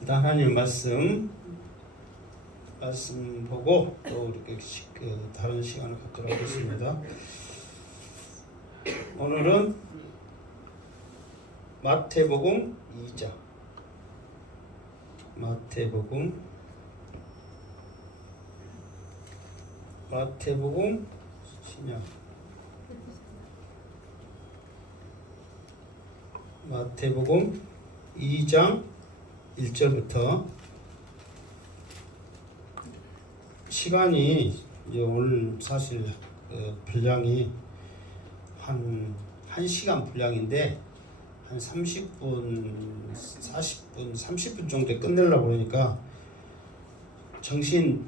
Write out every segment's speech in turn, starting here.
일단 하나님 말씀 보고 또 이렇게 다른 시간을 갖도록 하겠습니다. 오늘은 마태복음 2장, 마태복음 신약, 마태복음 2장 1절부터. 시간이 이제 오늘 사실 분량이 한 1시간 분량인데 한 30분, 40분, 30분 정도에 끝내려고 그러니까 정신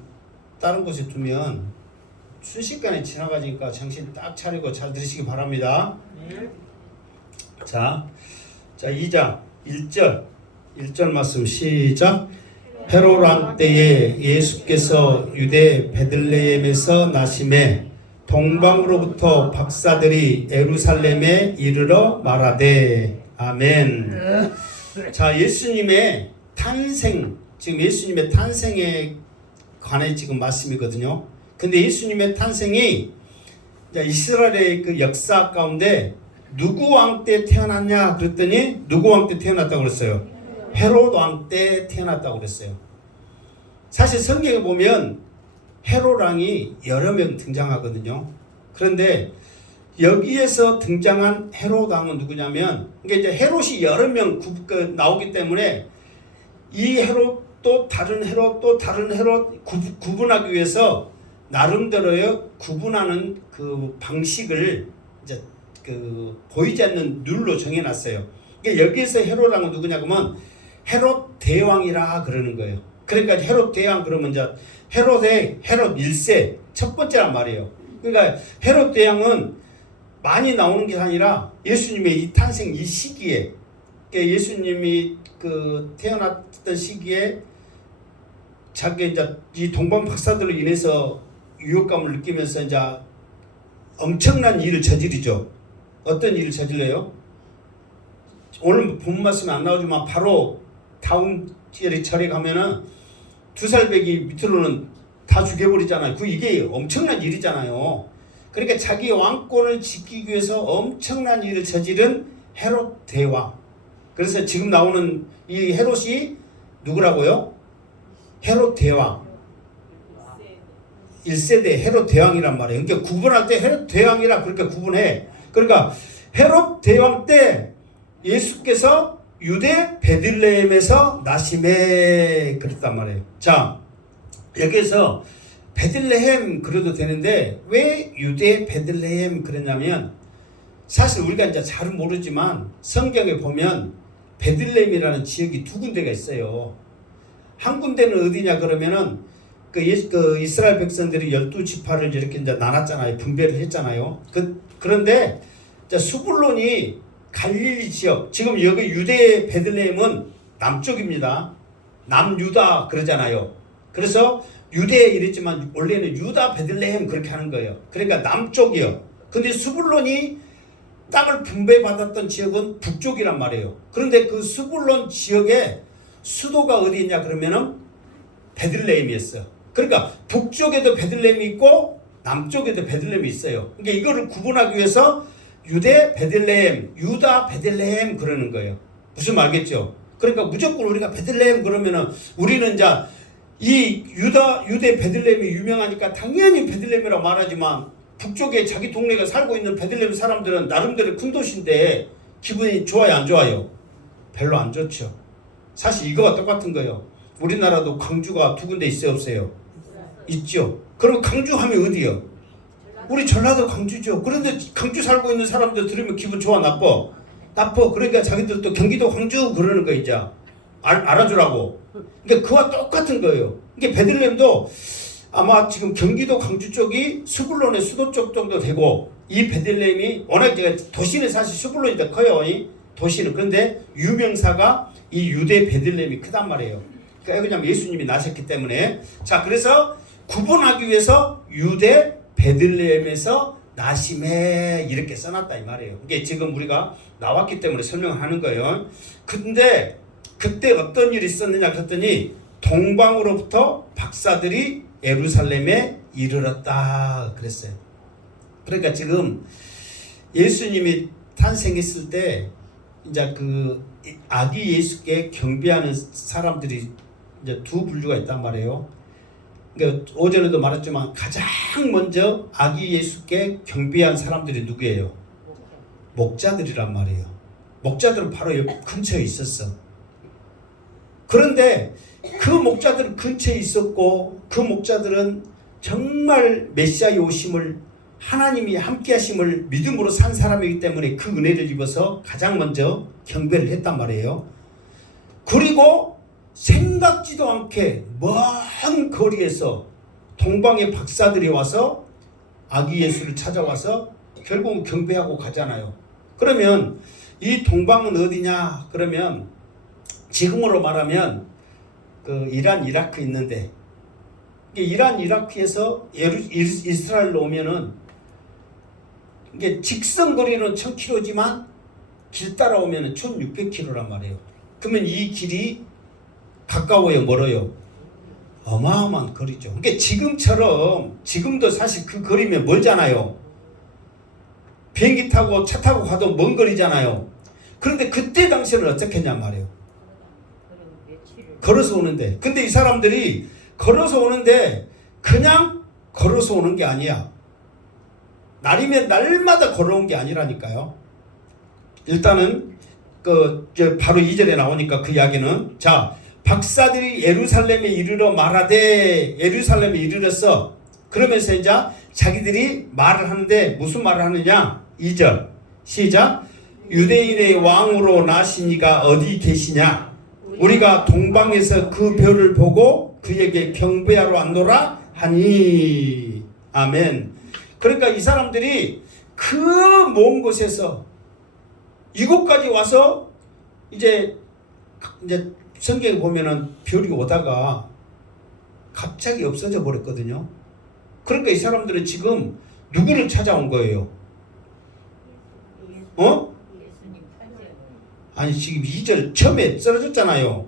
다른 곳에 두면 순식간에 지나가니까 정신 딱 차리고 잘 들으시기 바랍니다. 자 2장 1절 말씀 시작. 헤롯 왕 때에 예수께서 유대 베들레헴에서 나심에 동방으로부터 박사들이 예루살렘에 이르러 말하되 아멘. 자, 예수님의 탄생, 지금 예수님의 탄생에 관해 지금 말씀이거든요. 근데 예수님의 탄생이 이스라엘의 그 역사 가운데 누구 왕 때 태어났냐 그랬더니 누구 왕 때 태어났다고 그랬어요? 헤롯 왕 때 태어났다고 그랬어요. 사실 성경에 보면 헤롯 왕이 여러 명 등장하거든요. 그런데 여기에서 등장한 헤롯 왕은 누구냐면, 이게 이제 헤롯이 여러 명 나오기 때문에 이 헤롯도 다른 헤롯 또 다른 헤롯 구분하기 위해서 나름대로의 구분하는 그 방식을 이제 보이지 않는 룰로 정해놨어요. 그러니까 여기에서 헤롯 왕은 누구냐 그러면 헤롯 대왕이라 그러는 거예요. 그러니까 헤롯 대왕 그러면 이제 헤롯 1세 첫 번째란 말이에요. 그러니까 헤롯 대왕은 많이 나오는 게 아니라 예수님의 이 탄생 이 시기에, 그러니까 예수님이 태어났던 시기에 자기 이제 이 동방 박사들로 인해서 유혹감을 느끼면서 이제 엄청난 일을 저지르죠. 어떤 일을 저질러요? 오늘 본 말씀 안 나오지만 바로 다음 절에 가면은 2살배기 밑으로는 다 죽여버리잖아요. 이게 엄청난 일이잖아요. 그러니까 자기 왕권을 지키기 위해서 엄청난 일을 저지른 헤롯 대왕. 그래서 지금 나오는 이 헤롯이 누구라고요? 헤롯 대왕. 1세대 헤롯 대왕이란 말이에요. 그러니까 구분할 때 헤롯 대왕이라 그렇게 구분해. 그러니까 헤롯 대왕 때 예수께서 유대 베들레헴에서 나심에 그랬단 말이에요. 자, 여기에서 베들레헴 그래도 되는데 왜 유대 베들레헴 그랬냐면, 사실 우리가 이제 잘은 모르지만 성경에 보면 베들레헴이라는 지역이 두 군데가 있어요. 한 군데는 어디냐 그러면은 이스라엘 백성들이 12지파를 이렇게 이제 나눴잖아요. 분배를 했잖아요. 그런데 수불론이 갈릴리 지역, 지금 여기 유대 베들레헴은 남쪽입니다. 남유다 그러잖아요. 그래서 유대 이랬지만 원래는 유다 베들레헴 그렇게 하는 거예요. 그러니까 남쪽이요. 근데 수불론이 땅을 분배받았던 지역은 북쪽이란 말이에요. 그런데 그 수불론 지역에 수도가 어디 있냐 그러면은 베들레헴이었어요. 그러니까 북쪽에도 베들레헴이 있고 남쪽에도 베들레헴이 있어요. 그러니까 이거를 구분하기 위해서 유대 베들레헴, 유다 베들레헴 그러는 거예요. 무슨 말겠죠? 그러니까 무조건 우리가 베들레헴 그러면은 우리는 이제 이 유대 베들레헴이 유명하니까 당연히 베들레헴이라고 말하지만 북쪽에 자기 동네가 살고 있는 베들레헴 사람들은 나름대로 큰 도시인데 기분이 좋아요, 안 좋아요? 별로 안 좋죠. 사실 이거와 똑같은 거예요. 우리나라도 광주가 두 군데 있어요, 없어요? 있죠. 그럼 광주 하면 어디요? 우리 전라도 광주죠. 그런데 광주 살고 있는 사람들 들으면 기분 좋아, 나빠? 나빠. 그러니까 자기들도 경기도 광주 그러는 거 이제 알아주라고. 그러니까 그와 똑같은 거예요. 그러니까 베들레헴도 아마 지금 경기도 광주 쪽이 수불론의 수도 쪽 정도 되고, 이 베들레헴이 워낙 제가 도시는 사실 수불론이 더 커요. 도시는. 그런데 유명사가 이 유대 베들레헴이 크단 말이에요. 그러니까 왜냐면 예수님이 나셨기 때문에. 자, 그래서 구분하기 위해서 유대 베들레헴에서 나심에 이렇게 써놨다 이 말이에요. 이게 지금 우리가 나왔기 때문에 설명을 하는 거예요. 근데 그때 어떤 일이 있었느냐 그랬더니 동방으로부터 박사들이 예루살렘에 이르렀다 그랬어요. 그러니까 지금 예수님이 탄생했을 때 이제 그 아기 예수께 경배하는 사람들이 이제 두 분류가 있단 말이에요. 그러니까 오전에도 말했지만 가장 먼저 아기 예수께 경배한 사람들이 누구예요? 목자들이란 말이에요. 목자들은 바로 옆 근처에 있었어. 그런데 그 목자들은 근처에 있었고 그 목자들은 정말 메시아의 오심을 하나님이 함께 하심을 믿음으로 산 사람이기 때문에 그 은혜를 입어서 가장 먼저 경배를 했단 말이에요. 그리고 생각지도 않게 먼 거리에서 동방의 박사들이 와서 아기 예수를 찾아와서 결국은 경배하고 가잖아요. 그러면 이 동방은 어디냐? 그러면 지금으로 말하면 그 이란 이라크 있는데 이란 이라크에서 이스라엘로 오면은 이게 직선 거리는 1000km지만 길 따라오면은 1600km란 말이에요. 그러면 이 길이 가까워요, 멀어요? 어마어마한 거리죠. 그러니까 지금처럼 지금도 사실 그 거리면 멀잖아요. 비행기 타고 차 타고 가도 먼 거리잖아요. 그런데 그때 당시에는 어떻게 했냔 말이에요. 걸어서 오는데. 근데 이 사람들이 걸어서 오는데 그냥 걸어서 오는 게 아니야. 날이면 날마다 걸어온 게 아니라니까요. 일단은 바로 2절에 나오니까 그 이야기는 자 박사들이 예루살렘에 이르러 말하되 예루살렘에 이르렀어. 그러면서 이제 자기들이 말을 하는데 무슨 말을 하느냐? 2절 시작. 유대인의 왕으로 나신 이가 어디 계시냐? 우리가 동방에서 그 별을 보고 그에게 경배하러 왔노라 하니. 아멘. 그러니까 이 사람들이 그 먼 곳에서 이곳까지 와서 이제 성경에 보면은 별이 오다가 갑자기 없어져 버렸거든요. 그러니까 이 사람들은 지금 누구를 찾아온 거예요? 아니 지금 2절 처음에 쓰러졌잖아요.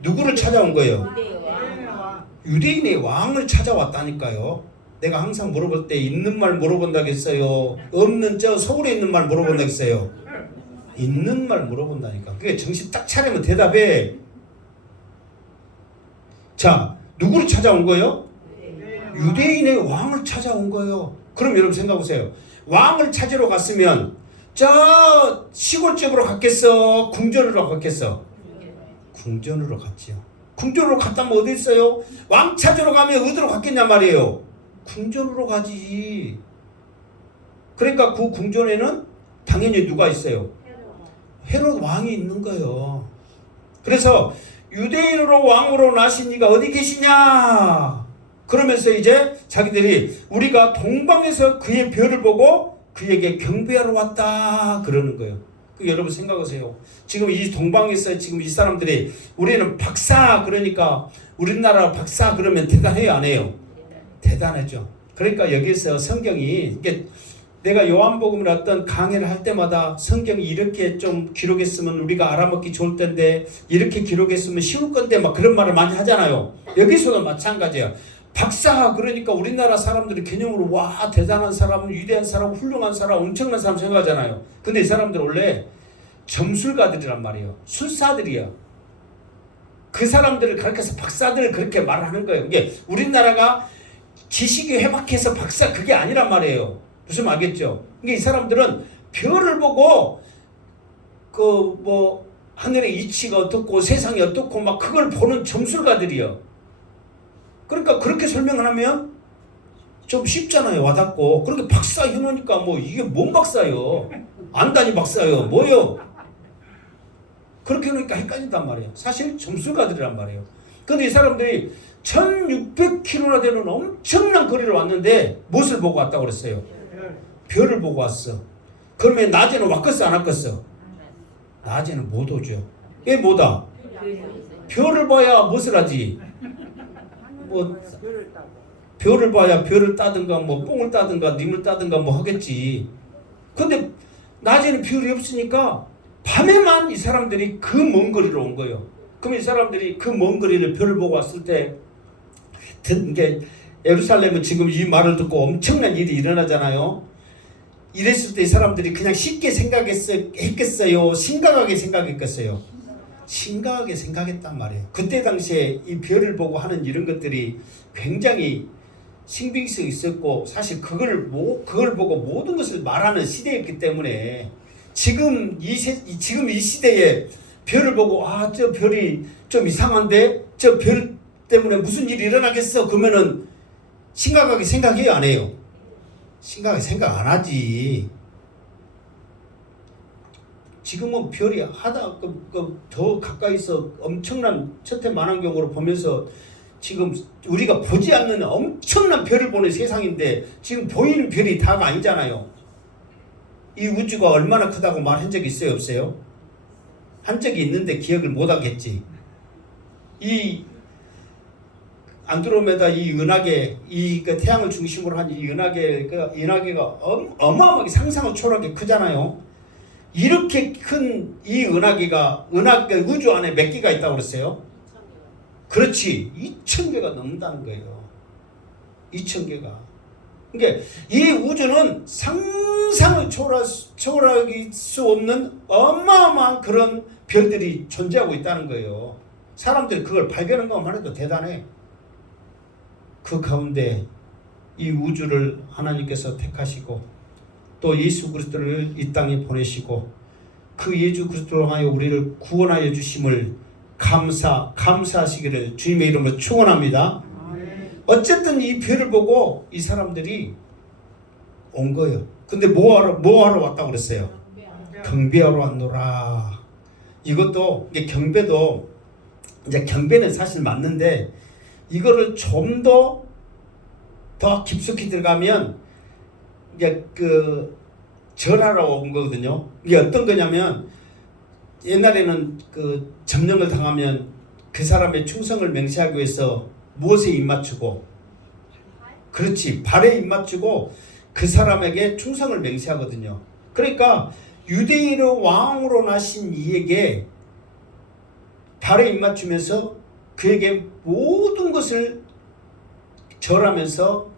누구를 찾아온 거예요? 유대인의 왕을 찾아왔다니까요. 내가 항상 물어볼 때 있는 말 물어본다고 했어요. 없는 서울에 있는 말 물어본다고 했어요. 있는 말 물어본다니까. 그게 정신 딱 차리면 대답해. 자, 누구를 찾아온 거예요? 유대인의 왕을 찾아온 거예요. 그럼 여러분 생각해보세요. 왕을 찾으러 갔으면 저 시골집으로 갔겠어? 궁전으로 갔겠어? 궁전으로 갔지요. 궁전으로 갔다면 어디 있어요? 왕 찾으러 가면 어디로 갔겠냐 말이에요. 궁전으로 가지. 그러니까 그 궁전에는 당연히 누가 있어요? 헤롯 왕이 있는 거예요. 그래서 유대인으로 왕으로 나신 이가 어디 계시냐? 그러면서 이제 자기들이 우리가 동방에서 그의 별을 보고 그에게 경배하러 왔다 그러는 거예요. 여러분 생각하세요. 지금 이 동방에서 지금 이 사람들이 우리는 박사 그러니까 우리나라 박사 그러면 대단해요 안 해요? 대단하죠. 그러니까 여기서 성경이 이게 내가 요한복음을 어떤 강의를 할 때마다 성경이 이렇게 좀 기록했으면 우리가 알아먹기 좋을 텐데 이렇게 기록했으면 쉬울 건데 막 그런 말을 많이 하잖아요. 여기서도 마찬가지야. 박사 그러니까 우리나라 사람들이 개념으로 와 대단한 사람, 위대한 사람, 훌륭한 사람, 엄청난 사람 생각하잖아요. 근데 이 사람들 원래 점술가들이란 말이에요. 술사들이야. 그 사람들을 가르쳐서 박사들을 그렇게 말하는 거예요. 이게 우리나라가 지식이 회박해서 박사 그게 아니란 말이에요. 무슨 말 알겠죠? 이게 이 사람들은 별을 보고 하늘의 이치가 어떻고 세상이 어떻고 막 그걸 보는 점술가들이요. 그러니까 그렇게 설명을 하면 좀 쉽잖아요. 와닿고. 그렇게 박사 해놓으니까 뭐 이게 뭔 박사요? 안다니 박사요. 뭐요? 그렇게 해놓으니까 헷갈린단 말이에요. 사실 점술가들이란 말이에요. 근데 이 사람들이 1600km나 되는 엄청난 거리를 왔는데 무엇을 보고 왔다고 그랬어요? 별을 보고 왔어. 그러면 낮에는 왔겠어 안 왔겠어? 낮에는 못 오죠. 왜 못 와? 별을 봐야 무엇을 하지? 별을 봐야 별을 따든가 뽕을 따든가 님을 따든가 하겠지. 근데 낮에는 별이 없으니까 밤에만 이 사람들이 그 먼 거리로 온 거예요. 그럼 이 사람들이 그 먼 거리를 별을 보고 왔을 때 이게 예루살렘은 지금 이 말을 듣고 엄청난 일이 일어나잖아요. 이랬을 때 이 사람들이 그냥 쉽게 했겠어요? 심각하게 생각했겠어요? 심각하게 생각했단 말이에요. 그때 당시에 이 별을 보고 하는 이런 것들이 굉장히 신빙성이 있었고, 사실 그걸 보고 모든 것을 말하는 시대였기 때문에 지금 이 시대에 별을 보고 저 별이 좀 이상한데 저 별 때문에 무슨 일이 일어나겠어? 그러면은 심각하게 생각해요, 안 해요? 심각하게 생각 안 하지. 지금은 별이 더 가까이서 엄청난 천태만환경으로 보면서 지금 우리가 보지 않는 엄청난 별을 보는 세상인데 지금 보이는 별이 다가 아니잖아요. 이 우주가 얼마나 크다고 말한 적이 있어요, 없어요? 한 적이 있는데 기억을 못 하겠지. 이 안드로메다 이 은하계, 그 태양을 중심으로 한 이 은하계가 어마어마하게 상상을 초월하게 크잖아요. 이렇게 큰 이 은하계가 우주 안에 몇 개가 있다고 그랬어요? 그렇지, 2,000개가 넘는다는 거예요. 2,000개가. 그러니까 이 우주는 상상을 초월할 수 없는 어마어마한 그런 별들이 존재하고 있다는 거예요. 사람들이 그걸 발견한 것만 해도 대단해. 그 가운데 이 우주를 하나님께서 택하시고 또 예수 그리스도를 이 땅에 보내시고 그 예수 그리스도로 하여 우리를 구원하여 주심을 감사하시기를 주님의 이름으로 축원합니다. 어쨌든 이 별을 보고 이 사람들이 온 거예요. 근데 뭐하러 왔다고 그랬어요? 경배하러 왔노라. 이것도 이제 경배는 사실 맞는데 이거를 좀 더 깊숙이 들어가면 이제 그 절하러 온 거거든요. 이게 어떤 거냐면 옛날에는 그 점령을 당하면 그 사람의 충성을 맹세하기 위해서 무엇에 입맞추고, 그렇지, 발에 입맞추고 그 사람에게 충성을 맹세하거든요. 그러니까 유대인의 왕으로 나신 이에게 발에 입맞추면서 그에게 모든 것을 절하면서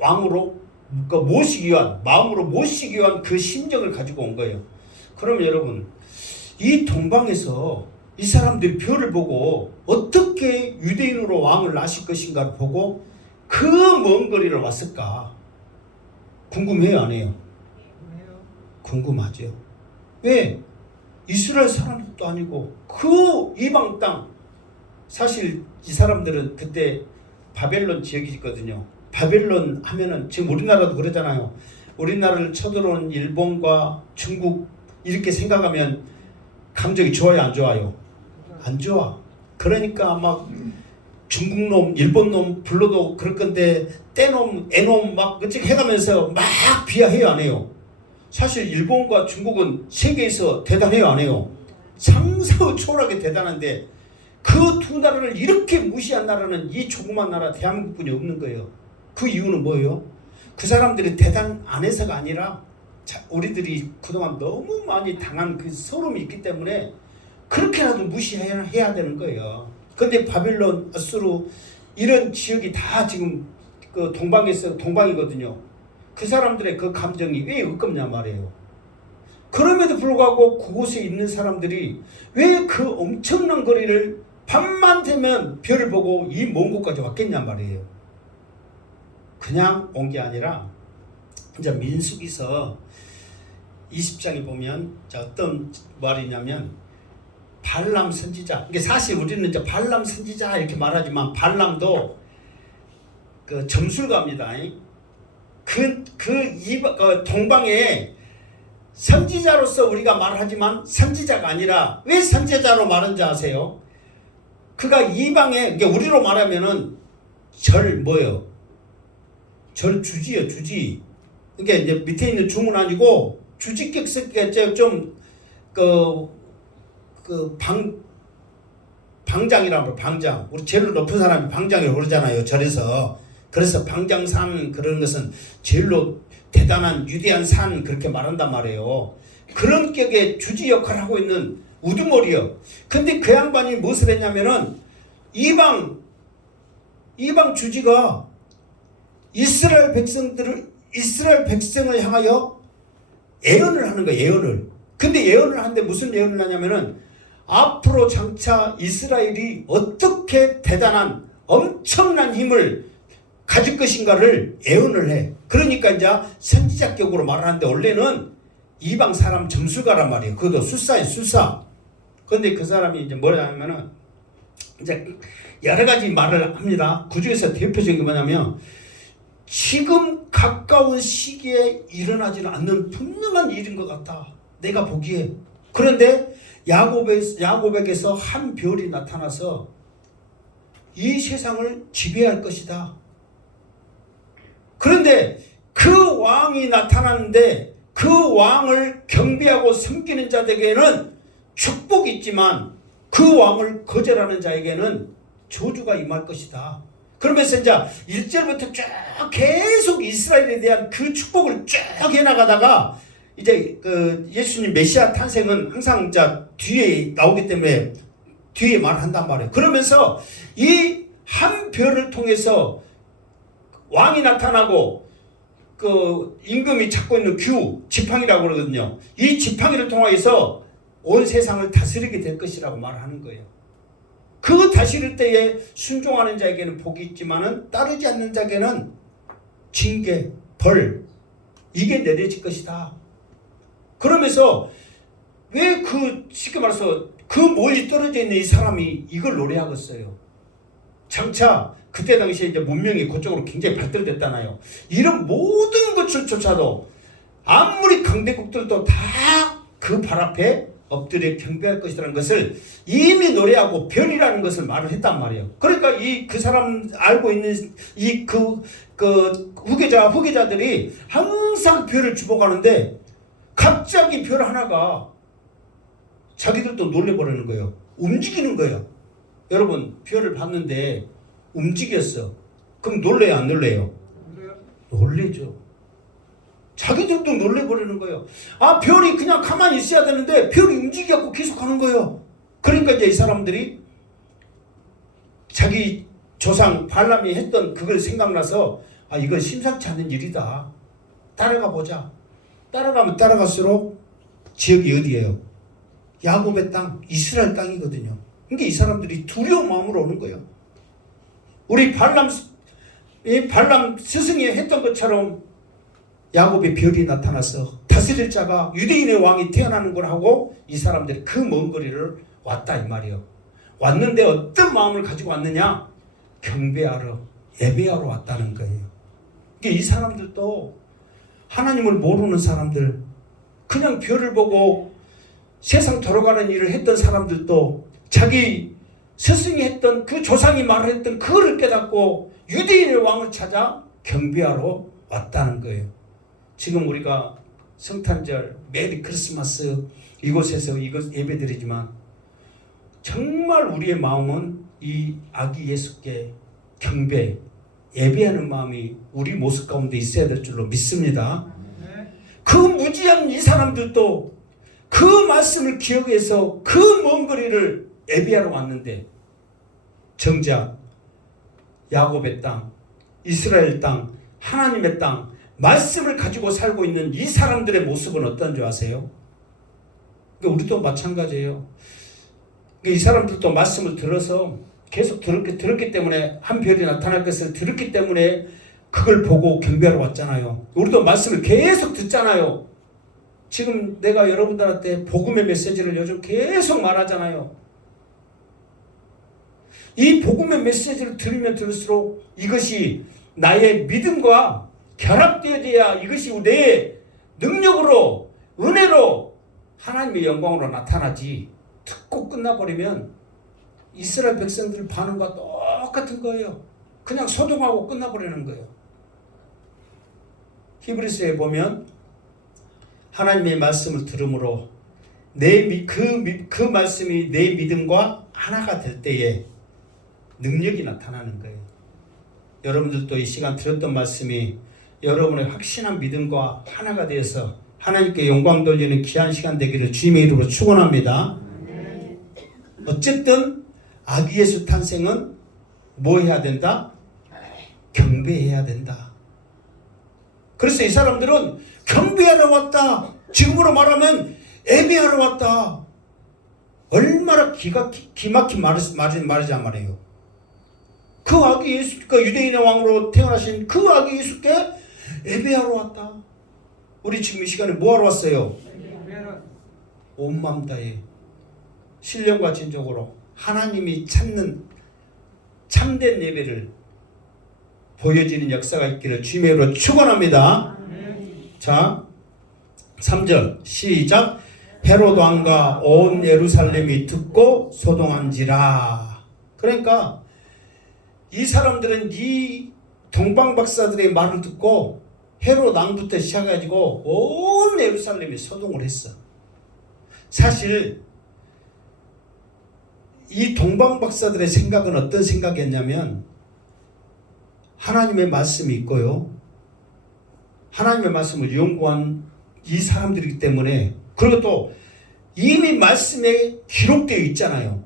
왕으로 마음으로 모시기 위한 그 심정을 가지고 온 거예요. 그럼 여러분, 이 동방에서 이 사람들이 별을 보고 어떻게 유대인으로 왕을 나실 것인가를 보고 그 먼 거리를 왔을까? 궁금해요, 안 해요? 궁금하죠. 왜? 이스라엘 사람들도 아니고 그 이방 땅, 사실 이 사람들은 그때 바벨론 지역이 있거든요. 바벨론 하면은 지금 우리나라도 그러잖아요. 우리나라를 쳐들어온 일본과 중국 이렇게 생각하면 감정이 좋아요, 안 좋아요? 안 좋아. 그러니까 막 중국놈, 일본놈 불러도 그럴 건데 떼놈, 애놈 막 그렇게 해가면서 막 비하해요, 안 해요? 사실 일본과 중국은 세계에서 대단해요, 안 해요? 상상을 초월하게 대단한데 그 두 나라를 이렇게 무시한 나라는 이 조그만 나라 대한민국뿐이 없는 거예요. 그 이유는 뭐예요? 그 사람들이 대단 안 해서가 아니라 우리들이 그동안 너무 많이 당한 그 서름이 있기 때문에 그렇게라도 무시해야 되는 거예요. 근데 바빌론, 아수르 이런 지역이 다 지금 그 동방이거든요. 그 사람들의 그 감정이 왜 없냐 말이에요. 그럼에도 불구하고 그곳에 있는 사람들이 왜 그 엄청난 거리를 밤만 되면 별을 보고 이 먼 곳까지 왔겠냐 말이에요. 그냥 온 게 아니라 이제 민수기서 20장에 보면 어떤 말이냐면 발람 선지자. 이게 사실 우리는 이제 발람 선지자 이렇게 말하지만 발람도 그 점술가입니다. 동방에 선지자로서 우리가 말하지만 선지자가 아니라 왜 선지자로 말하는지 아세요? 그가 이방에, 그러니까 우리로 말하면은 뭐예요? 절 주지요, 주지. 그러니까 이제 밑에 있는 중은 아니고 주지격스럽게 방장이라고 방장. 우리 제일 높은 사람이 방장이라고 그러잖아요, 절에서. 그래서 방장산 그런 것은 제일로 대단한 위대한 산 그렇게 말한단 말이에요. 그런 격의 주지 역할을 하고 있는 우두머리요. 근데 그 양반이 무엇을 했냐면은 이방 주지가 이스라엘 백성을 향하여 예언을 하는 거예요. 예언을. 근데 예언을 하는데 무슨 예언을 하냐면은 앞으로 장차 이스라엘이 어떻게 대단한 엄청난 힘을 가질 것인가를 예언을 해. 그러니까 이제 선지자격으로 말하는데 원래는 이방 사람 점수가란 말이에요. 그것도 술사예요, 술사. 그런데 그 사람이 이제 뭐냐면은 이제 여러 가지 말을 합니다. 그 중에서 대표적인 게 뭐냐면 지금 가까운 시기에 일어나지는 않는 분명한 일인 것 같다. 내가 보기에. 그런데 야곱에게서 한 별이 나타나서 이 세상을 지배할 것이다. 그런데 그 왕이 나타나는데 그 왕을 경배하고 섬기는 자들에게는 축복이 있지만 그 왕을 거절하는 자에게는 저주가 임할 것이다. 그러면서 이제 1절부터 쭉 계속 이스라엘에 대한 그 축복을 쭉 해나가다가 이제 그 예수님 메시아 탄생은 항상 뒤에 나오기 때문에 뒤에 말한단 말이에요. 그러면서 이 한 별을 통해서 왕이 나타나고 그 임금이 잡고 있는 지팡이라고 그러거든요. 이 지팡이를 통해서 온 세상을 다스리게 될 것이라고 말하는 거예요. 그 다스릴 때에 순종하는 자에게는 복이 있지만은 따르지 않는 자에게는 징계, 벌 이게 내려질 것이다. 그러면서 왜 쉽게 말해서 그 멀리 떨어져 있는 이 사람이 이걸 노래하겠어요. 장차 그때 당시에 이제 문명이 그쪽으로 굉장히 발달됐잖아요. 이런 모든 것들조차도 아무리 강대국들도 다 그 발 앞에 엎드려 경배할 것이라는 것을 이미 노래하고 별이라는 것을 말을 했단 말이에요. 그러니까 그 사람 알고 있는 그 후계자들이 항상 별을 주목하는데 갑자기 별 하나가 자기들도 놀래버리는 거예요. 움직이는 거예요. 여러분 별을 봤는데 움직였어. 그럼 놀래요 안 놀래요? 놀래죠. 자기들도 놀래버리는 거예요. 아 별이 그냥 가만히 있어야 되는데 별이 움직여갖고 계속 하는 거예요. 그러니까 이제 이 사람들이 자기 조상 발람이 했던 그걸 생각나서 아 이건 심상치 않은 일이다. 따라가 보자. 따라가면 따라갈수록 지역이 어디예요? 야곱의 땅, 이스라엘 땅이거든요. 그러니까 이 사람들이 두려운 마음으로 오는 거예요. 우리 발람 스승이 했던 것처럼 야곱의 별이 나타나서 다스릴 자가 유대인의 왕이 태어나는 걸 하고 이 사람들이 그 먼 거리를 왔다 이 말이에요. 왔는데 어떤 마음을 가지고 왔느냐? 경배하러 예배하러 왔다는 거예요. 이 사람들도 하나님을 모르는 사람들, 그냥 별을 보고 세상 돌아가는 일을 했던 사람들도 자기 스승이 했던 그 조상이 말했던 그거를 깨닫고 유대인의 왕을 찾아 경배하러 왔다는 거예요. 지금 우리가 성탄절, 메리 크리스마스 이곳에서 이것 예배드리지만 정말 우리의 마음은 이 아기 예수께 경배, 예배하는 마음이 우리 모습 가운데 있어야 될 줄로 믿습니다. 그 무지한 이 사람들도 그 말씀을 기억해서 그 먼 거리를 예배하러 왔는데 정작 야곱의 땅, 이스라엘 땅, 하나님의 땅, 말씀을 가지고 살고 있는 이 사람들의 모습은 어떤 줄 아세요? 우리도 마찬가지예요. 이 사람들도 말씀을 들어서 계속 들었기 때문에 한 별이 나타날 것을 들었기 때문에 그걸 보고 경배하러 왔잖아요. 우리도 말씀을 계속 듣잖아요. 지금 내가 여러분들한테 복음의 메시지를 요즘 계속 말하잖아요. 이 복음의 메시지를 들으면 들을수록 이것이 나의 믿음과 결합되어야 이것이 내 능력으로 은혜로 하나님의 영광으로 나타나지 듣고 끝나버리면 이스라엘 백성들 반응과 똑같은 거예요. 그냥 소동하고 끝나버리는 거예요. 히브리서에 보면 하나님의 말씀을 들음으로 그 말씀이 내 믿음과 하나가 될 때에 능력이 나타나는 거예요. 여러분들도 이 시간 들었던 말씀이 여러분의 확신한 믿음과 하나가 되어서 하나님께 영광 돌리는 귀한 시간 되기를 주님의 이름으로 축원합니다. 어쨌든 아기 예수 탄생은 뭐 해야 된다? 경배해야 된다. 그래서 이 사람들은 경배하러 왔다. 지금으로 말하면 예배하러 왔다. 얼마나 기막힌 말이란 말이에요. 그 아기 예수, 그 유대인의 왕으로 태어나신 그 아기 예수께 예배하러 왔다. 우리 지금 이 시간에 뭐 하러 왔어요? 온 마음 다해 신령과 진정으로 하나님이 찾는 참된 예배를 보여지는 역사가 있기를 주님의 이름으로 축원합니다. 자, 3절 시작. 헤롯 왕과 온 예루살렘이 듣고 소동한지라. 그러니까 이 사람들은 이 동방 박사들의 말을 듣고 헤롯 왕부터 시작해가지고 온 예루살렘이 소동을 했어. 사실 이 동방 박사들의 생각은 어떤 생각이었냐면 하나님의 말씀이 있고요. 하나님의 말씀을 연구한 이 사람들이기 때문에, 그리고 또 이미 말씀에 기록되어 있잖아요.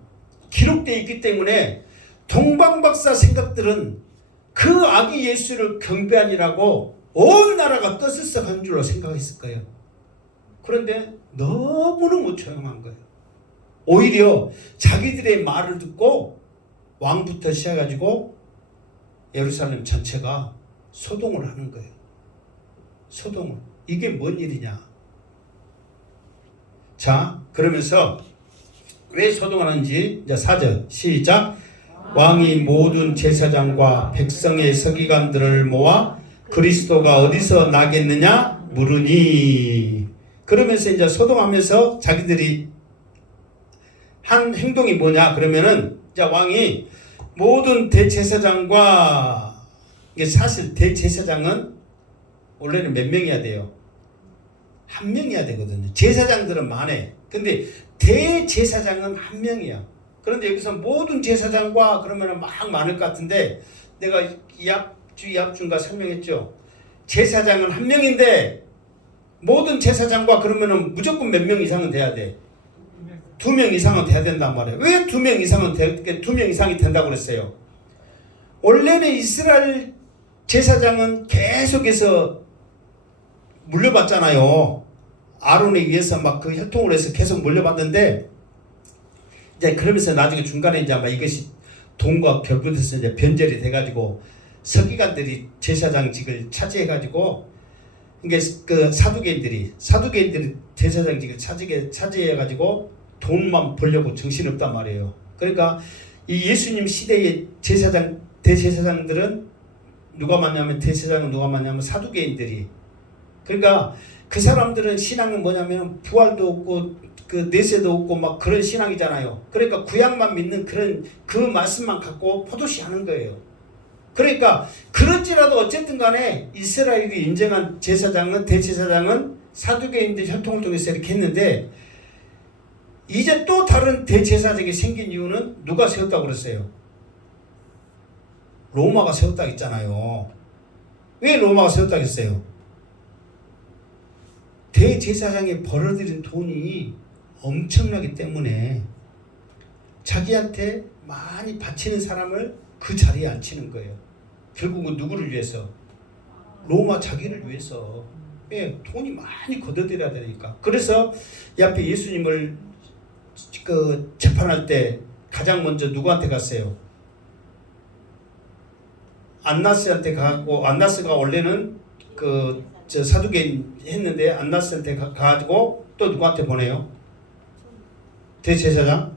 기록되어 있기 때문에 동방박사 생각들은 그 아기 예수를 경배하니라고 온 나라가 떠들썩한 줄로 생각했을 거예요. 그런데 너무너무 조용한 거예요. 오히려 자기들의 말을 듣고 왕부터 시작해가지고 예루살렘 전체가 소동을 하는 거예요. 소동을. 이게 뭔 일이냐. 자, 그러면서 왜 소동을 하는지 이제 4절 시작. 왕이 모든 제사장과 백성의 서기관들을 모아 그리스도가 어디서 나겠느냐 물으니. 그러면서 이제 소동하면서 자기들이 한 행동이 뭐냐 그러면은 이제 왕이 모든 대제사장과, 이게 사실 대제사장은 원래는 몇 명이야 돼요? 한 명이야 되거든요. 제사장들은 많애. 근데 대제사장은 한 명이야. 그런데 여기서 모든 제사장과 그러면 막 많을 것 같은데, 내가 이합준가 설명했죠. 제사장은 한 명인데 모든 제사장과 그러면은 무조건 몇 명 이상은 돼야 돼. 2명 이상은 돼야 된단 말이에요. 왜 2명 이상은 2명 이상이 된다고 그랬어요? 원래는 이스라엘 제사장은 계속해서 물려받잖아요. 아론에 의해서 막 그 혈통을 해서 계속 물려받는데, 이제 그러면서 나중에 중간에 이제 아마 이것이 돈과 결부돼서 이제 변절이 돼가지고 서기관들이 제사장직을 차지해가지고, 이게 그 사두개인들이 제사장직을 차지해가지고 돈만 벌려고 정신없단 말이에요. 그러니까 이 예수님 시대의 대제사장들은 누가 많냐면, 대제사장은 누가 많냐면 사두개인들이. 그러니까 그 사람들은 신앙은 뭐냐면 부활도 없고 그 내세도 없고 막 그런 신앙이잖아요. 그러니까 구약만 믿는 그런 그 말씀만 갖고 포도시 하는 거예요. 그러니까 그런지라도 어쨌든 간에 이스라엘이 인정한 대제사장은 사두개인들 혈통을 통해서 이렇게 했는데, 이제 또 다른 대제사장이 생긴 이유는 누가 세웠다고 그랬어요? 로마가 세웠다고 했잖아요. 왜 로마가 세웠다고 했어요? 대제사장이 벌어들인 돈이 엄청나기 때문에 자기한테 많이 바치는 사람을 그 자리에 앉히는 거예요. 결국은 누구를 위해서? 로마 자기를 위해서. 예, 돈이 많이 걷어들여야 되니까. 그래서 이 앞에 예수님을 그 재판할 때 가장 먼저 누구한테 갔어요? 안나스한테 가고, 안나스가 원래는 그 사두개인 했는데 안나스한테 가가지고 또 누구한테 보내요? 대제사장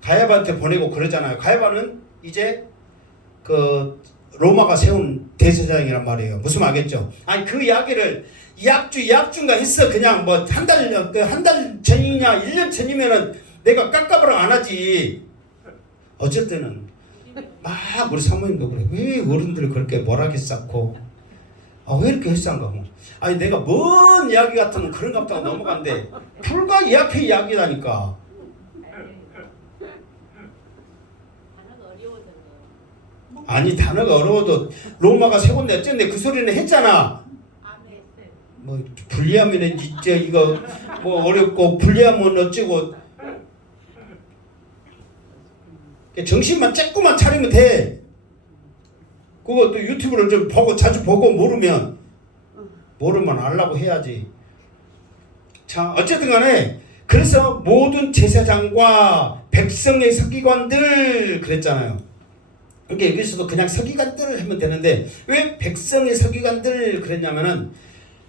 가야바한테 보내고 그러잖아요. 가야바는 이제 그 로마가 세운 대제사장이란 말이에요. 무슨 말겠죠? 아니 그 이야기를 이합주인가 했어. 그냥 뭐 한 달 전이냐 1년 전이면은 내가 깝깝으로 안 하지. 어쨌든은 막 우리 사모님도 그래. 왜 어른들 그렇게 뭐라게 쌓고 왜 이렇게 헬스한가 뭐. 아니 내가 뭔 이야기 같은 그런 것 같다고 넘어간대. 불과 이 앞에 이야기라니까. 아니 단어가 어려워도 로마가 세웠네 어쨌네 그 소리는 했잖아. 뭐 불리하면 이제 이거 뭐 어렵고 불리하면 어쩌고 정신만 조금만 차리면 돼. 그것도 유튜브를 좀 보고 자주 보고 모르면 알라고 해야지. 자, 어쨌든 간에 그래서 모든 제사장과 백성의 서기관들 그랬잖아요. 그러니까 여기서도 그냥 서기관들 하면 되는데 왜 백성의 서기관들 그랬냐면은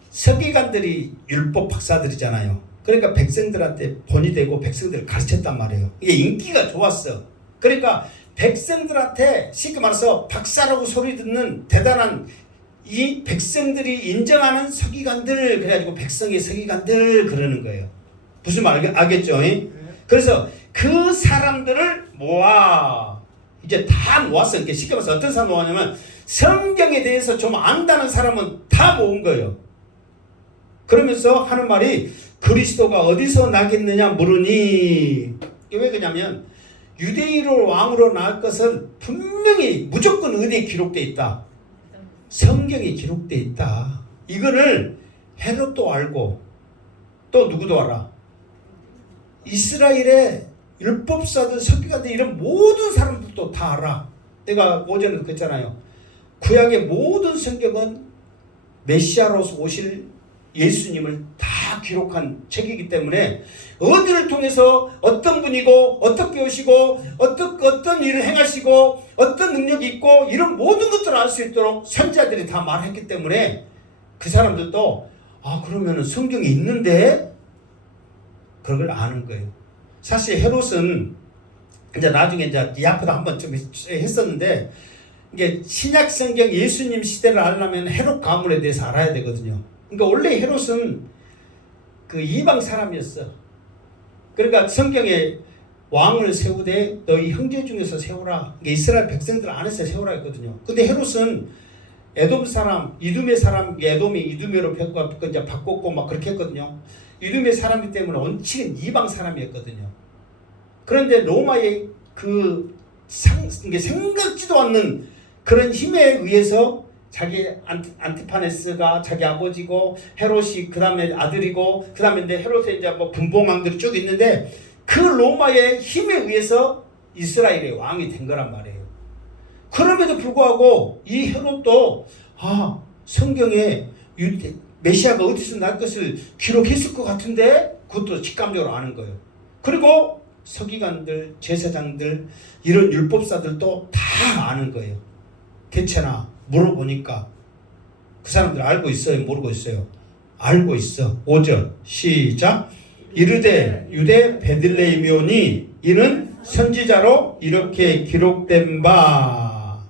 서기관들이 율법 박사들이잖아요. 그러니까 백성들한테 본이 되고 백성들을 가르쳤단 말이에요. 이게 인기가 좋았어. 그러니까 백성들한테 쉽게 말해서 박사라고 소리 듣는 대단한 이 백성들이 인정하는 서기관들 그래가지고 백성의 서기관들 그러는 거예요. 무슨 말 알겠죠? 그래서 그 사람들을 모아 이제 다 모았어요. 이렇게 쉽게 말해서 어떤 사람 모았냐면 성경에 대해서 좀 안다는 사람은 다 모은 거예요. 그러면서 하는 말이 그리스도가 어디서 나겠느냐 물으니 왜 그러냐면 유대인으로 왕으로 나올 것은 분명히 무조건 어디에 기록되어 있다. 성경에 기록되어 있다. 이거를 헤롯도 알고 또 누구도 알아. 이스라엘의 율법사들, 서기관들 이런 모든 사람들도 다 알아. 내가 오전에도 그랬잖아요. 구약의 모든 성경은 메시아로서 오실 예수님을 다 기록한 책이기 때문에 어디를 통해서 어떤 분이고 어떻게 오시고 어떤 일을 행하시고 어떤 능력이 있고 이런 모든 것들을 알 수 있도록 선지자들이 다 말했기 때문에 그 사람들도 그러면은 성경에 있는데 그걸 아는 거예요. 사실 헤롯은 이제 나중에 이제 이 앞에도 한번 좀 했었는데 이게 신약 성경 예수님 시대를 알려면 헤롯 가문에 대해서 알아야 되거든요. 그러니까 원래 헤롯은 그 이방 사람이었어. 그러니까 성경에 왕을 세우되 너희 형제 중에서 세우라. 이스라엘 백성들 안에서 세우라 했거든요. 근데 헤롯은 에돔 사람, 이두메 사람, 에돔이 이두메로 이제 바꿨고 막 그렇게 했거든요. 이두메 사람이기 때문에 원칙은 이방 사람이었거든요. 그런데 로마의 이게 생각지도 않는 그런 힘에 의해서 자기 안티파네스가 자기 아버지고 헤롯이 그 다음에 아들이고 그 다음에 이제 헤롯의 이제 뭐 분봉왕들이 쭉 있는데 그 로마의 힘에 의해서 이스라엘의 왕이 된 거란 말이에요. 그럼에도 불구하고 이 헤롯도 성경에 메시아가 어디서 날 것을 기록했을 것 같은데 그것도 직감적으로 아는 거예요. 그리고 서기관들, 제사장들 이런 율법사들도 다 아는 거예요. 개체나 물어보니까 그 사람들 알고 있어요? 모르고 있어요? 알고 있어. 5절 시작. 이르되 유대 베들레헴이오니 이는 선지자로 이렇게 기록된 바.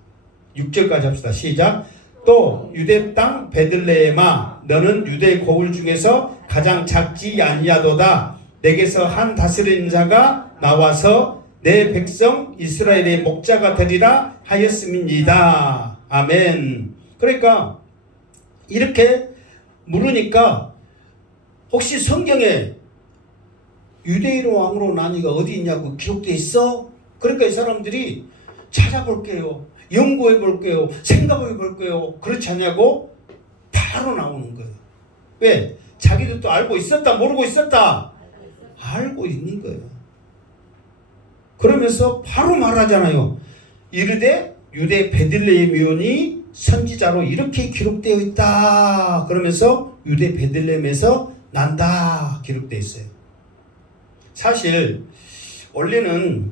6절까지 합시다. 시작. 또 유대 땅 베들레헴아 너는 유대 고을 중에서 가장 작지 아니하도다. 내게서 한 다스리는 자가 나와서 내 백성 이스라엘의 목자가 되리라 하였음이니이다. 아멘. 그러니까 이렇게 물으니까 혹시 성경에 유대인 왕으로 나니가 어디 있냐고 기록되어 있어? 그러니까 이 사람들이 찾아볼게요. 연구해 볼게요. 생각해 볼게요. 그렇지 않냐고 바로 나오는 거예요. 왜? 자기들도 알고 있었다 모르고 있었다? 알고 있는 거예요. 그러면서 바로 말하잖아요. 이르되 유대 베들레헴이오니 선지자로 이렇게 기록되어 있다. 그러면서 유대 베들레헴에서 난다 기록되어 있어요. 사실 원래는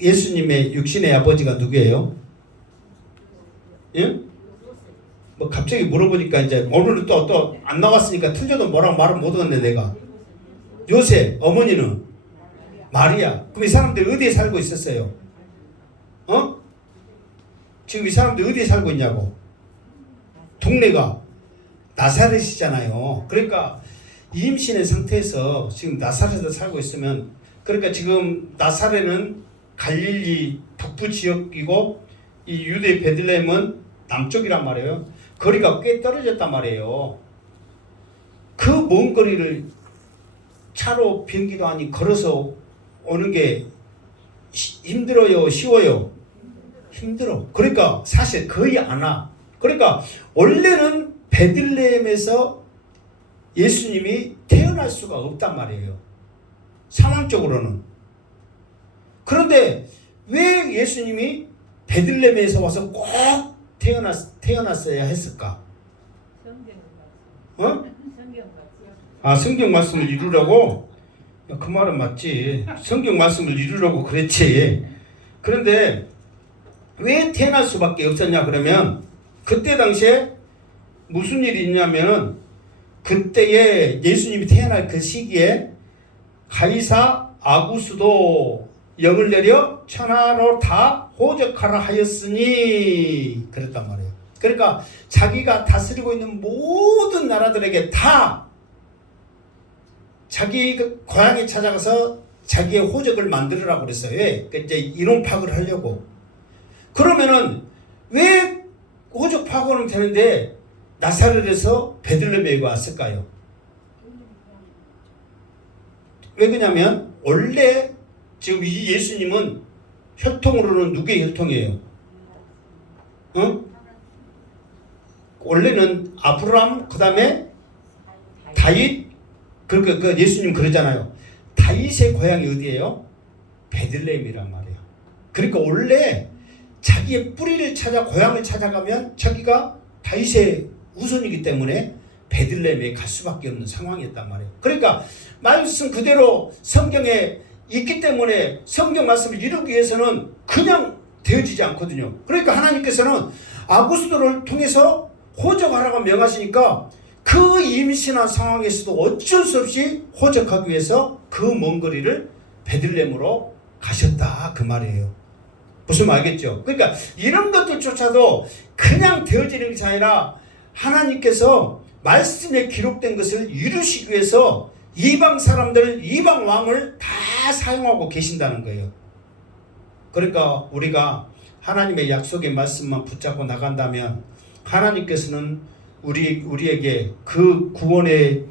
예수님의 육신의 아버지가 누구예요? 예? 뭐 갑자기 물어보니까 이제 오늘은 또 안 나왔으니까 틀려도 뭐라고 말을 못 하겠네 내가. 요셉, 어머니는 마리아. 그럼 이 사람들 어디에 살고 있었어요? 지금 이 사람들 어디에 살고 있냐고. 동네가 나사렛이잖아요. 그러니까 임신의 상태에서 지금 나사렛에 살고 있으면, 그러니까 지금 나사렛은 갈릴리 북부 지역이고 이 유대 베들레헴은 남쪽이란 말이에요. 거리가 꽤 떨어졌단 말이에요. 그 먼 거리를 차로 비행기도 아니 걸어서 오는 게 힘들어요? 쉬워요? 힘들어. 그러니까 사실 거의 안 와. 그러니까 원래는 베들레헴에서 예수님이 태어날 수가 없단 말이에요. 상황적으로는. 그런데 왜 예수님이 베들레헴에서 와서 꼭 태어났어야 했을까? 어? 아, 성경 말씀을 이루라고? 야, 그 말은 맞지. 성경 말씀을 이루라고 그랬지. 그런데 왜 태어날 수밖에 없었냐 그러면 그때 당시에 무슨 일이 있냐면 그때에 예수님이 태어날 그 시기에 가이사 아구스도 영을 내려 천하로 다 호적하라 하였으니 그랬단 말이에요. 그러니까 자기가 다스리고 있는 모든 나라들에게 다 자기 그 고향에 찾아가서 자기의 호적을 만들으라고 그랬어요. 왜? 이제 이론 파악을 하려고. 그러면은 왜 호적 파악은 되는데 나사렛에서 베들레헴에 왔을까요? 왜 그러냐면 원래 지금 이 예수님은 혈통으로는 누구의 혈통이에요? 어? 원래는 아브라함 그 다음에 다윗 그러니까 그 예수님 그러잖아요. 다윗의 고향이 어디예요? 베들레헴이란 말이에요. 그러니까 원래 자기의 뿌리를 찾아 고향을 찾아가면 자기가 다윗의 후손이기 때문에 베들레헴에 갈 수밖에 없는 상황이었단 말이에요. 그러니까 말씀 그대로 성경에 있기 때문에 성경 말씀을 이루기 위해서는 그냥 되어지지 않거든요. 그러니까 하나님께서는 아구스도를 통해서 호적하라고 명하시니까 그 임신한 상황에서도 어쩔 수 없이 호적하기 위해서 그 먼 거리를 베들레헴으로 가셨다 그 말이에요. 무슨 말 알겠죠? 그러니까 이런 것들조차도 그냥 되어지는 것이 아니라 하나님께서 말씀에 기록된 것을 이루시기 위해서 이방 사람들, 이방 왕을 다 사용하고 계신다는 거예요. 그러니까 우리가 하나님의 약속의 말씀만 붙잡고 나간다면 하나님께서는 우리에게 그 구원의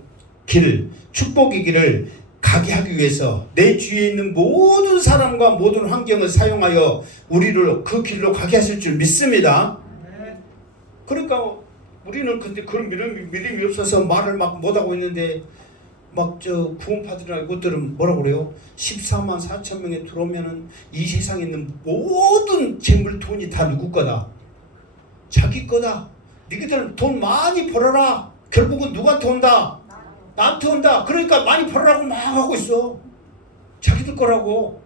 길, 축복의 길을 가게 하기 위해서 내 주위에 있는 모든 사람과 모든 환경을 사용하여 우리를 그 길로 가게 하실 줄 믿습니다. 그러니까 우리는 근데 그런 믿음이 없어서 말을 막 못하고 있는데 막 저 구원파들이나 이것들은 뭐라고 그래요? 14만 4천 명에 들어오면은 이 세상에 있는 모든 재물 돈이 다 누구 거다? 자기 거다. 너희들 돈 많이 벌어라. 결국은 누구한테 온다? 나한테 온다. 그러니까 많이 벌으라고 막 하고 있어. 자기들 거라고.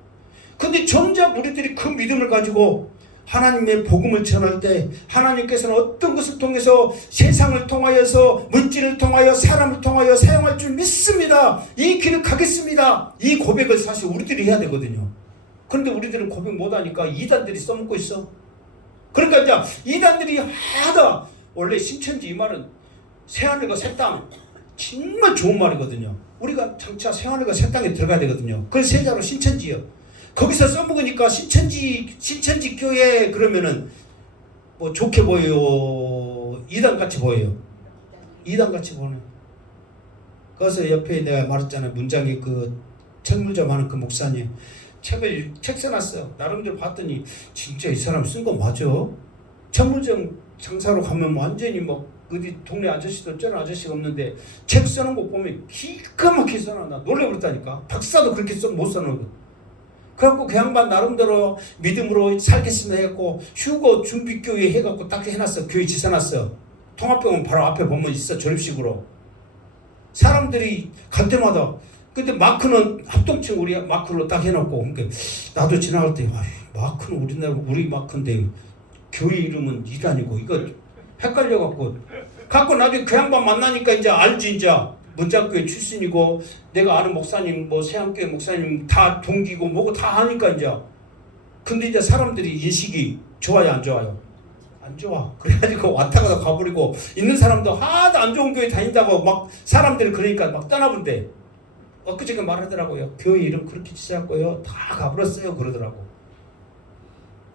근데 정작 우리들이 그 믿음을 가지고 하나님의 복음을 전할 때 하나님께서는 어떤 것을 통해서 세상을 통하여서 물질을 통하여 사람을 통하여 사용할 줄 믿습니다. 이 길을 가겠습니다. 이 고백을 사실 우리들이 해야 되거든요. 그런데 우리들은 고백 못하니까 이단들이 써먹고 있어. 그러니까 이제 이단들이 하다 원래 신천지 이 말은 새하늘과 새 땅 정말 좋은 말이거든요. 우리가 장차 새하늘과 새 땅에 들어가야 되거든요. 그걸 세자로 신천지요. 거기서 써먹으니까 신천지 교회 그러면은 뭐 좋게 보여요? 이단같이 보여요? 이단같이 보여요. 그래서 옆에 내가 말했잖아요. 문장에 그 책물점 하는 그 목사님 책 써놨어요. 나름대로 봤더니 진짜 이 사람 쓴 거 맞아. 책물점 장사로 가면 완전히 뭐 어디 동네 아저씨도 저런 아저씨가 없는데 책 써놓은 거 보면 기가 막히게 써놨나. 놀래버렸다니까. 박사도 그렇게 못 써놓은 거. 그래갖고 그 양반 나름대로 믿음으로 살겠습니다 해갖고 휴거 준비교회 해갖고 딱 해놨어. 교회 지어놨어. 통합병원 바로 앞에 보면 있어. 조립식으로. 사람들이 갈 때마다 근데 마크는 합동층 우리 마크로 딱 해놓고 그러니까 나도 지나갈 때 마크는 우리나라 우리 마크인데 교회 이름은 이단이고 이거 헷갈려갖고 갖고 나중에 그 양반 만나니까 이제 알지. 이제 문자교회 출신이고 내가 아는 목사님 뭐 세안교회 목사님 다 동기고 뭐고 다 하니까 이제 근데 이제 사람들이 인식이 좋아요 안 좋아요? 안 좋아. 그래가지고 왔다 갔다 가버리고 있는 사람도 하도 안 좋은 교회 다닌다고 막 사람들이 그러니까 막 떠나본대. 엊그저께 말하더라고요. 교회 이름 그렇게 지자고요 다 가버렸어요 그러더라고.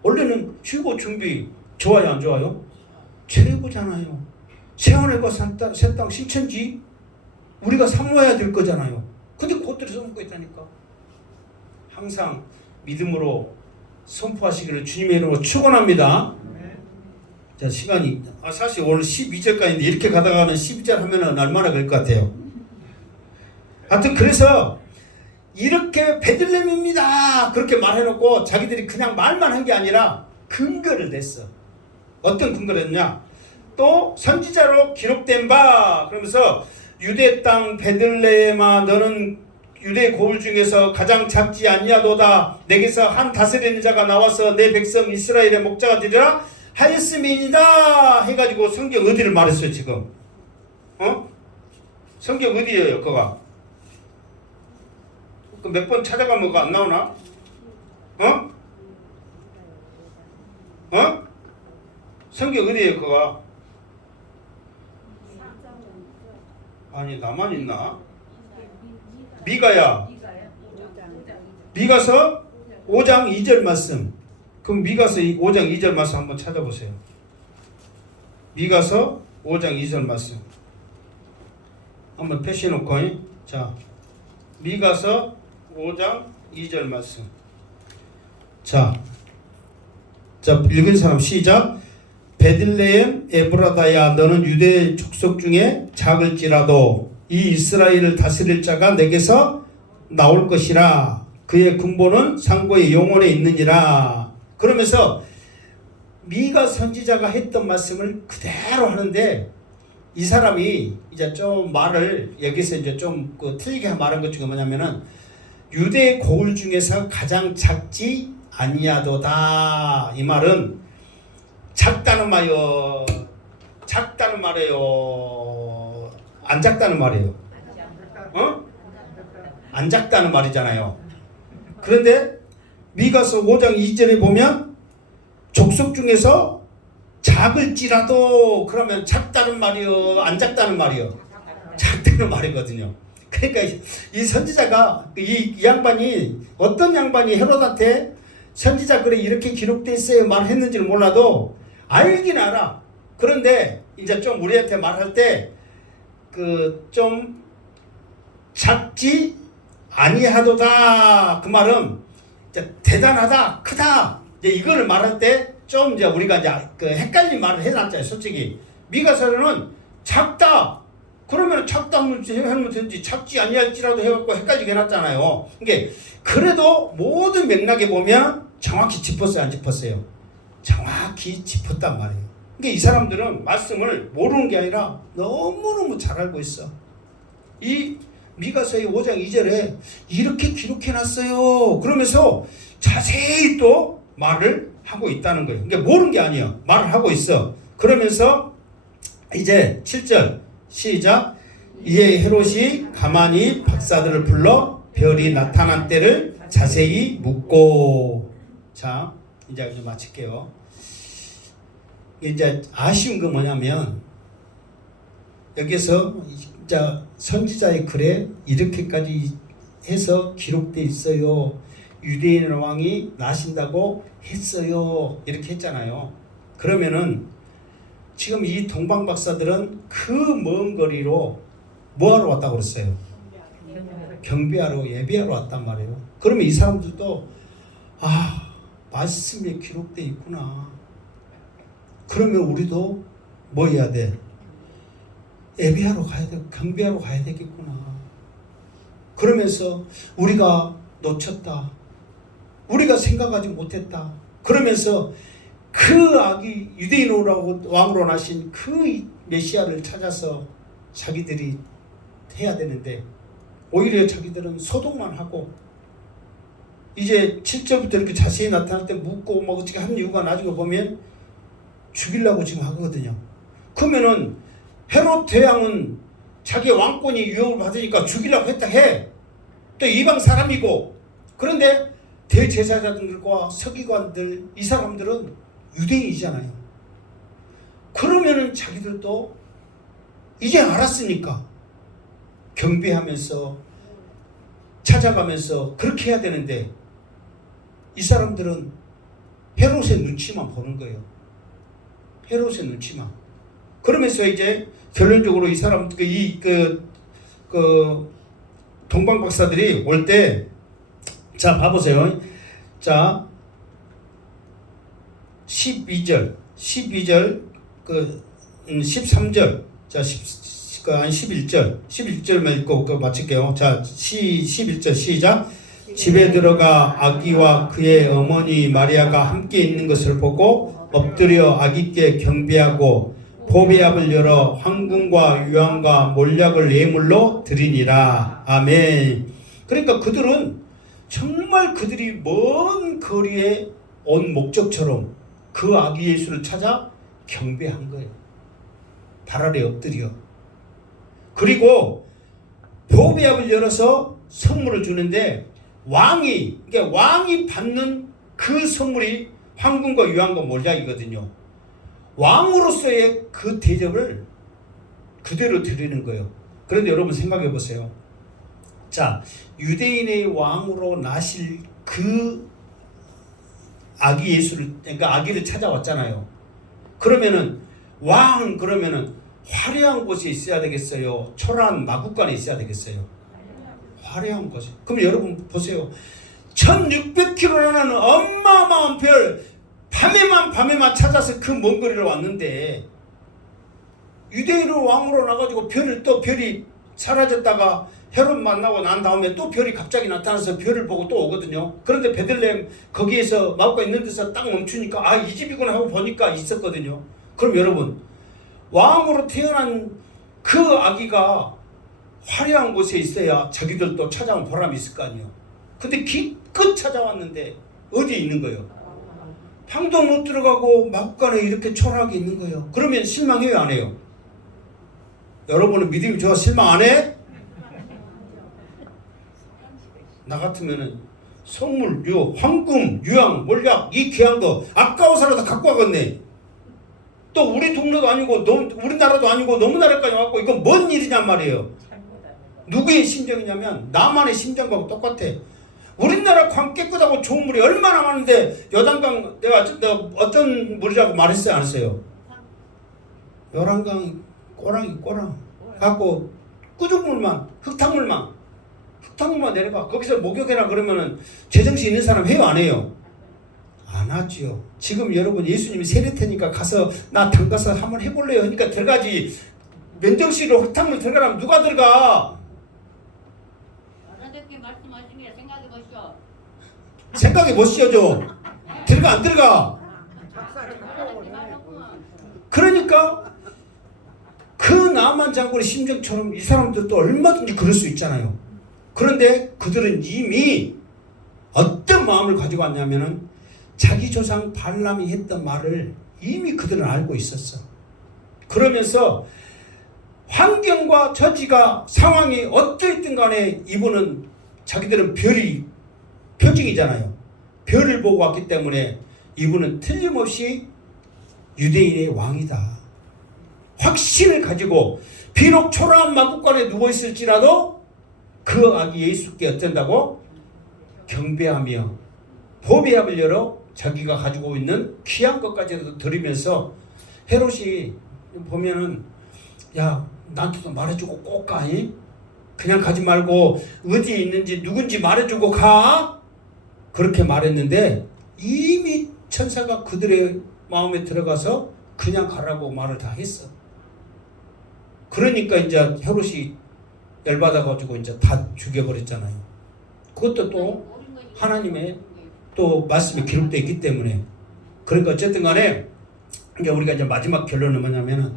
원래는 휴고 준비 좋아요 안 좋아요? 최고잖아요. 새하늘과 새 땅 신천지 우리가 사모해야 될 거잖아요. 근데 그것들이 써먹고 있다니까. 항상 믿음으로 선포하시기를 주님의 이름으로 축원합니다. 자 시간이 사실 오늘 12절까지인데 이렇게 가다가는 12절 하면은 얼마나 될 것 같아요. 하여튼 그래서 이렇게 베들레헴입니다 그렇게 말해놓고 자기들이 그냥 말만 한 게 아니라 근거를 냈어. 어떤 근거를 했냐? 또 선지자로 기록된 바 그러면서 유대 땅 베들레헴아 너는 유대 고을 중에서 가장 작지 아니하도다. 내게서 한 다스리는 자가 나와서 내 백성 이스라엘의 목자가 되리라 하였음이니이다 해가지고 성경 어디를 말했어요 지금? 성경 어디예요 그거가? 그 몇 번 찾아가면 그거 안 나오나? 성경 어디예요 그거가? 아니 나만 있나? 미가야. 미가서 5장 2절 말씀. 그럼 미가서 5장 2절 말씀 한번 찾아보세요. 미가서 5장 2절 말씀. 한번 펴시놓고. 자, 미가서 5장 2절 말씀. 자, 읽은 사람 시작. 베들레헴 에브라다야 너는 유대 족속 중에 작을지라도 이 이스라엘을 다스릴 자가 내게서 나올 것이라 그의 근본은 상고의 영혼에 있느니라. 그러면서 미가 선지자가 했던 말씀을 그대로 하는데 이 사람이 이제 좀 말을 여기서 이제 좀 틀리게 말한 것 중에 뭐냐면은 유대 고을 중에서 가장 작지 아니하도다. 이 말은 작다는 말이요. 작다는 말이에요. 안 작다는 말이에요. 안 작다는 말이잖아요. 그런데 미가서 5장 2절에 보면 족속 중에서 작을지라도 그러면 작다는 말이요. 안 작다는 말이요. 작다는 말이거든요. 그러니까 이 선지자가 이 양반이 어떤 양반이 헤롯한테 선지자 글에 이렇게 기록되어 있어요 말했는지는 몰라도 알긴 알아. 그런데 이제 좀 우리한테 말할 때 그 좀 작지 아니하도다 그 말은 이제 대단하다 크다 이제 이거를 말할 때 좀 이제 우리가 이제 그 헷갈린 말을 해놨잖아요. 솔직히 미가서는 작다 그러면 작다 하면 되는지 작지 아니할지라도 해갖고 헷갈리게 해놨잖아요. 이게 그래도 모든 맥락에 보면 정확히 짚었어요 안 짚었어요? 정확히 짚었단 말이에요. 그러니까 이 사람들은 말씀을 모르는 게 아니라 너무너무 잘 알고 있어. 이 미가서의 5장 2절에 이렇게 기록해놨어요. 그러면서 자세히 또 말을 하고 있다는 거예요. 그러니까 모르는 게 아니에요. 말을 하고 있어. 그러면서 이제 7절 시작. 이에 헤롯이 가만히 박사들을 불러 별이 나타난 때를 자세히 묻고. 자 이제 마칠게요. 이제 아쉬운 거 뭐냐면 여기서 이제 선지자의 글에 이렇게까지 해서 기록돼 있어요. 유대인 왕이 나신다고 했어요. 이렇게 했잖아요. 그러면은 지금 이 동방 박사들은 그 먼 거리로 뭐하러 왔다고 그랬어요? 경배하러 예배하러 왔단 말이에요. 그러면 이 사람들도 말씀에 기록돼 있구나. 그러면 우리도 뭐 해야 돼? 예배하러 가야 돼. 경배하러 가야 되겠구나. 그러면서 우리가 놓쳤다. 우리가 생각하지 못했다. 그러면서 그 아기 유대인 왕으로 나신 그 메시아를 찾아서 자기들이 해야 되는데 오히려 자기들은 소동만 하고 이제 7절부터 이렇게 자세히 나타날 때 묻고 뭐 어떻게 한 이유가 나중에 보면 죽이려고 지금 하거든요. 그러면은 헤롯 대왕은 자기 왕권이 유혹을 받으니까 죽이려고 했다 해. 또 이방 사람이고. 그런데 대제사장들과 서기관들 이 사람들은 유대인이잖아요. 그러면은 자기들도 이제 알았으니까 경배하면서 찾아가면서 그렇게 해야 되는데 이 사람들은 헤롯의 눈치만 보는 거예요. 헤롯의 눈치만. 그러면서 이제 결론적으로 이 사람 동방 박사들이 올 때 자 봐보세요. 자 12절 13절 자 한 11절만 읽고 마칠게요. 자, 11절 시작. 집에 들어가 아기와 그의 어머니 마리아가 함께 있는 것을 보고 엎드려 아기께 경배하고 보배압을 열어 황금과 유황과 몰약을 예물로 드리니라. 아멘. 그러니까 그들은 정말 그들이 먼 거리에 온 목적처럼 그 아기 예수를 찾아 경배한 거예요. 발 아래 엎드려. 그리고 보배압을 열어서 선물을 주는데 그러니까 왕이 받는 그 선물이 황금과 유황과 몰약이거든요. 왕으로서의 그 대접을 그대로 드리는 거예요. 그런데 여러분 생각해 보세요. 자, 유대인의 왕으로 나실 그 아기 예수를, 그러니까 아기를 찾아왔잖아요. 그러면은 화려한 곳에 있어야 되겠어요? 초라한 마구간에 있어야 되겠어요? 화려한 곳에. 그럼 여러분 보세요. 1600km라는 어마어마한 별, 밤에만 찾아서 그 먼 거리를 왔는데, 유대인을 왕으로 나가지고 별이 사라졌다가 헤롯 만나고 난 다음에 또 별이 갑자기 나타나서 별을 보고 또 오거든요. 그런데 베들레헴 거기에서 마구가 있는 데서 딱 멈추니까 이 집이구나 하고 보니까 있었거든요. 그럼 여러분, 왕으로 태어난 그 아기가 화려한 곳에 있어야 자기들도 찾아온 보람이 있을 거 아니에요. 근데 기껏 찾아왔는데 어디에 있는 거예요? 방도 못 들어가고 마구간에 이렇게 초라하게 있는 거예요. 그러면 실망해요, 안 해요? 여러분은 믿음이 좋아 실망 안 해? 나 같으면은 선물, 황금, 유황, 몰약 이 귀한 거 아까워서라도 갖고 가겠네. 또 우리 동네도 아니고 우리나라도 아니고 너무 나라까지 왔고 이건 뭔 일이냔 말이에요. 누구의 심정이냐면 나만의 심정과 똑같아. 우리나라 광 깨끗하고 좋은 물이 얼마나 많은데 여단강 내가 어떤 물이라고 말했어요, 안 했어요? 요란강 꼬랑 갖고 꾸중물만 흙탕물만 내려가. 거기서 목욕해라 그러면은 제정신 있는 사람 해요, 안 해요? 안 하지요. 지금 여러분 예수님이 세례 테니까 가서 나 담가서 한번 해볼래요 하니까 들어가지. 면정실로 흙탕물 들어가라면 누가 들어가? 여러분께 말씀하시면 생각해보시오. 생각해 보시죠 좀. 들어가 안 들어가? 그러니까 그 나만 장군의 심정처럼 이 사람들도 얼마든지 그럴 수 있잖아요. 그런데 그들은 이미 어떤 마음을 가지고 왔냐면은 자기 조상 발람이 했던 말을 이미 그들은 알고 있었어. 그러면서 환경과 처지가 상황이 어떠했든 간에 이분은 자기들은 별이 표징이잖아요. 별을 보고 왔기 때문에 이분은 틀림없이 유대인의 왕이다. 확신을 가지고 비록 초라한 마구간에 누워있을지라도 그 아기 예수께 어쩐다고? 경배하며 보배압을 열어 자기가 가지고 있는 귀한 것까지도 드리면서 헤롯이 보면은 야 나한테도 말해주고 꼭 가. 그냥 가지 말고 어디에 있는지 누군지 말해주고 가. 그렇게 말했는데 이미 천사가 그들의 마음에 들어가서 그냥 가라고 말을 다 했어. 그러니까 이제 헤롯이 열받아가지고 이제 다 죽여버렸잖아요. 그것도 또 하나님의 또 말씀이 기록되어 있기 때문에. 그러니까 어쨌든 간에 이제 우리가 이제 마지막 결론은 뭐냐면은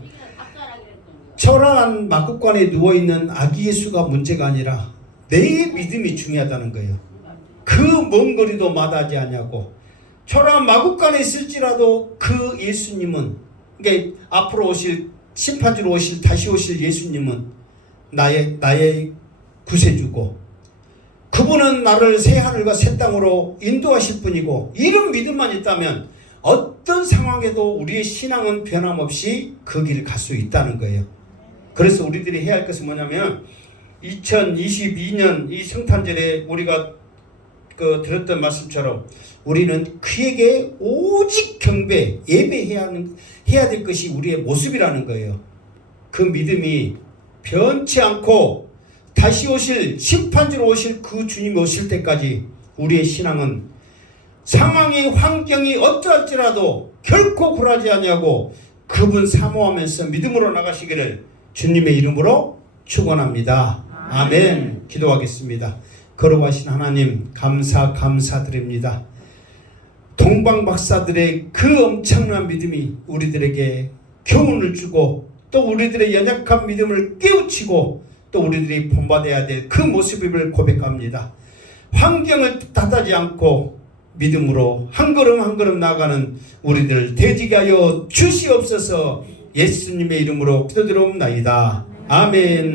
초라한 마구간에 누워있는 아기 예수가 문제가 아니라 내 믿음이 중요하다는 거예요. 그 먼 거리도 마다하지 않냐고. 초라한 마구간에 있을지라도 그 예수님은, 그러니까 앞으로 오실 심판주로 다시 오실 예수님은 나의 구세주고 그분은 나를 새 하늘과 새 땅으로 인도하실 분이고, 이런 믿음만 있다면 어떤 상황에도 우리의 신앙은 변함없이 그 길을 갈 수 있다는 거예요. 그래서 우리들이 해야 할 것은 뭐냐면 2022년 이 성탄절에 우리가 들었던 말씀처럼 우리는 그에게 오직 경배, 예배해야 될 것이 우리의 모습이라는 거예요. 그 믿음이 변치 않고 다시 오실 심판주로 오실 그 주님이 오실 때까지 우리의 신앙은 상황이 환경이 어떠할지라도 결코 굴하지 아니하고 그분 사모하면서 믿음으로 나가시기를 주님의 이름으로 축원합니다. 아멘. 기도하겠습니다. 거룩하신 하나님 감사드립니다. 동방 박사들의 그 엄청난 믿음이 우리들에게 교훈을 주고 또 우리들의 연약한 믿음을 깨우치고 또 우리들이 본받아야 될 그 모습을 고백합니다. 환경을 탓하지 않고 믿음으로 한 걸음 한 걸음 나아가는 우리들 되지게 하여 주시옵소서. 예수님의 이름으로 기도드리옵나이다. 아멘.